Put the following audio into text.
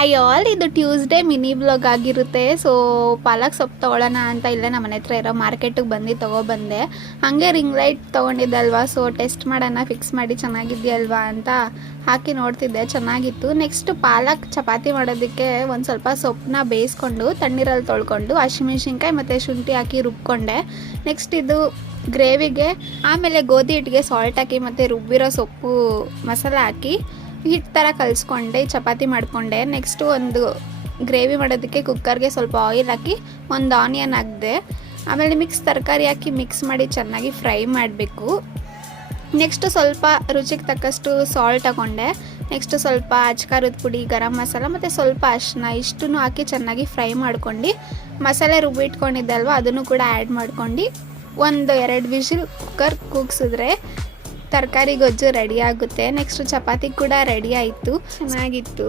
Hi all, ಇದು Tuesday mini blog ಆಗಿರುತ್ತೆ. So ಪಾಲಕ್ ಸೊಪ್ಪು ತೊಗೊಳ್ಳೋಣ ಅಂತ ಇಲ್ಲೇ ನಮ್ಮ ಮನೆ ಹತ್ರ ಇರೋ ಮಾರ್ಕೆಟಿಗೆ ಬಂದು ತೊಗೊಬಂದೆ. ಹಾಗೆ ರಿಂಗ್ ಲೈಟ್ ತೊಗೊಂಡಿದ್ದಲ್ವಾ, ಸೊ ಟೆಸ್ಟ್ ಮಾಡೋಣ, ಫಿಕ್ಸ್ ಮಾಡಿ ಚೆನ್ನಾಗಿದೆಯಲ್ವಾ ಅಂತ ಹಾಕಿ ನೋಡ್ತಿದ್ದೆ. ಚೆನ್ನಾಗಿತ್ತು. ನೆಕ್ಸ್ಟ್ ಪಾಲಕ್ ಚಪಾತಿ ಮಾಡೋದಕ್ಕೆ ಒಂದು ಸ್ವಲ್ಪ ಸೊಪ್ಪನ್ನ ಬೇಯಿಸ್ಕೊಂಡು ತಣ್ಣೀರಲ್ಲಿ ತೊಳ್ಕೊಂಡು ಹಸಿಮೆಣ್ಸಿನ್ಕಾಯಿ ಮತ್ತು ಶುಂಠಿ ಹಾಕಿ ರುಬ್ಕೊಂಡೆ. ನೆಕ್ಸ್ಟ್ ಇದು ಗ್ರೇವಿಗೆ ಆಮೇಲೆ ಗೋಧಿ ಹಿಟ್ಟಿಗೆ ಸಾಲ್ಟ್ ಹಾಕಿ ಮತ್ತು ರುಬ್ಬಿರೋ ಸೊಪ್ಪು ಮಸಾಲೆ ಹಾಕಿ ಹಿಟ್ಟು ಥರ ಕಲಿಸ್ಕೊಂಡೆ, ಚಪಾತಿ ಮಾಡಿಕೊಂಡೆ. ನೆಕ್ಸ್ಟು ಒಂದು ಗ್ರೇವಿ ಮಾಡೋದಕ್ಕೆ ಕುಕ್ಕರ್ಗೆ ಸ್ವಲ್ಪ ಆಯಿಲ್ ಹಾಕಿ ಒಂದು ಆನಿಯನ್ ಹಾಕಿದೆ. ಆಮೇಲೆ ಮಿಕ್ಸ್ ತರಕಾರಿ ಹಾಕಿ ಮಿಕ್ಸ್ ಮಾಡಿ ಚೆನ್ನಾಗಿ ಫ್ರೈ ಮಾಡಬೇಕು. ನೆಕ್ಸ್ಟು ಸ್ವಲ್ಪ ರುಚಿಗೆ ತಕ್ಕಷ್ಟು ಸಾಲ್ಟ್ ಹಾಕ್ಕೊಂಡೆ. ನೆಕ್ಸ್ಟು ಸ್ವಲ್ಪ ಅಚ್ಕಾರದ ಪುಡಿ, ಗರಂ ಮಸಾಲ ಮತ್ತು ಸ್ವಲ್ಪ ಅರಿಶಿನ ಇಷ್ಟನ್ನು ಹಾಕಿ ಚೆನ್ನಾಗಿ ಫ್ರೈ ಮಾಡ್ಕೊಂಡು ಮಸಾಲೆ ರುಬ್ಬಿಟ್ಕೊಂಡಿದ್ದಲ್ವ ಅದನ್ನು ಕೂಡ ಆ್ಯಡ್ ಮಾಡ್ಕೊಂಡು 1-2 ವಿಷಿಲ್ ಕುಕ್ಕರ್ ಕೂಗಿಸಿದ್ರೆ ತರಕಾರಿ ಗೊಜ್ಜು ರೆಡಿ ಆಗುತ್ತೆ. ನೆಕ್ಸ್ಟ್ ಚಪಾತಿ ಕೂಡ ರೆಡಿ ಆಯಿತು, ಚೆನ್ನಾಗಿತ್ತು.